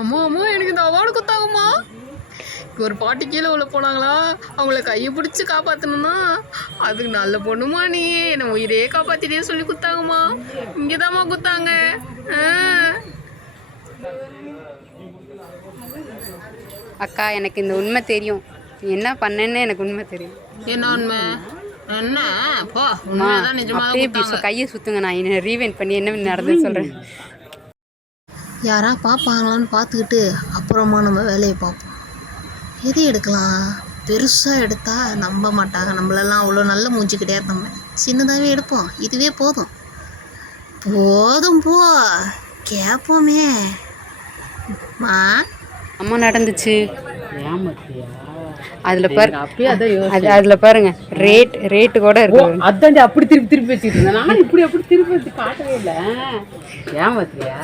அம்மா அம்மா எனக்கு இந்த அவார்டு கொடுத்தாங்கம்மா. ஒரு பாட்டி கீழே உள்ள போனாங்களா, அவங்கள கையை பிடிச்சி காப்பாற்றணும்னா அதுக்கு நல்ல பொண்ணுமா நீ என்னை உயிரே காப்பாற்றிட்டே சொல்லி கொடுத்தாங்கம்மா. இங்கே தாம்மா கொடுத்தாங்க. அக்கா எனக்கு இந்த உண்மை தெரியும், என்ன பண்ணேன்னு எனக்கு உண்மை தெரியும். என்ன உண்மை? என்ன போ உண்மைதான், நிஜமாக அப்படியே கையை சுற்றுங்க, நான் என்ன ரீவைண்ட் பண்ணி என்ன நடந்ததுன்னு சொல்கிறேன். யாரா பார்ப்பாங்களான்னு பார்த்துக்கிட்டு அப்புறமா நம்ம வேலையை பார்ப்போம். எது எடுக்கலாம்? பெருசாக எடுத்தால் நம்ப மாட்டாங்க, நம்மளெல்லாம் அவ்வளோ நல்ல மூஞ்சி கிடையாது. நம்ம சின்னதாகவே எடுப்போம், இதுவே போதும். போதும் போ கேட்போமே. அம்மா நடந்துச்சு அதில் பாரு, அதில் பாருங்க ரேட்டு கூட இருக்கு. அதான் அப்படி திருப்பி திருப்பி வச்சுட்டு இருந்தேன் நான், இப்படி அப்படி திருப்பி வச்சு காட்டவே இல்லை. ஏமாத்தியா